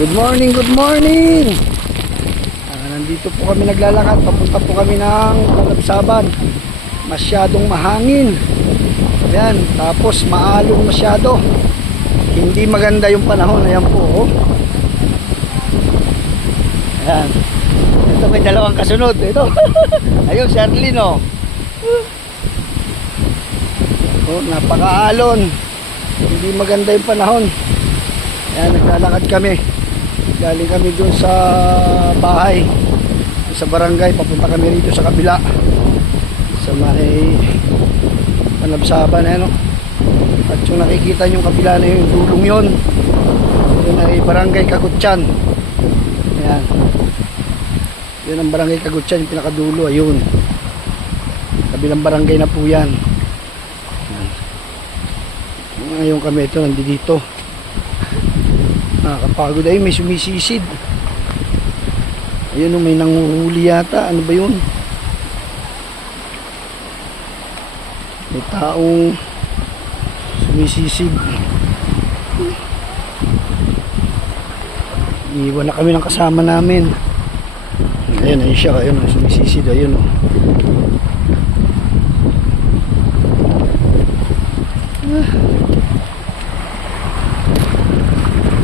Good morning, good morning. Nandito po kami naglalakad. Papunta po kami ng Talabsaban. Masyadong mahangin. Ayan, tapos maalon masyado. Hindi maganda yung panahon. Ayan po, oh. Ayan. Ito may dalawang kasunod. Ito. Ayun, si Arlene, oh. Oh, napakaalon. Hindi maganda yung panahon. Ayan, naglalakad kami. Galing kami dun sa bahay, sa barangay. Papunta kami rito sa kabila, sa may Talabsaban, no? At yung nakikita nyo kabila na yung dulong yun, yun ay barangay Kagutyan. Ayan, yun ang barangay Kagutyan, yung pinakadulo. Ayun, kabilang barangay na po yan. Ngayon kami ito nandito. Nakakapagod. Ay, may sumisisid. Ayun, may nanguhuli yata. Ano ba yun? May taong sumisisid. Iwan na kami ng kasama namin. Ayun, ayun siya. Ayun, sumisisid. Ayun, oh.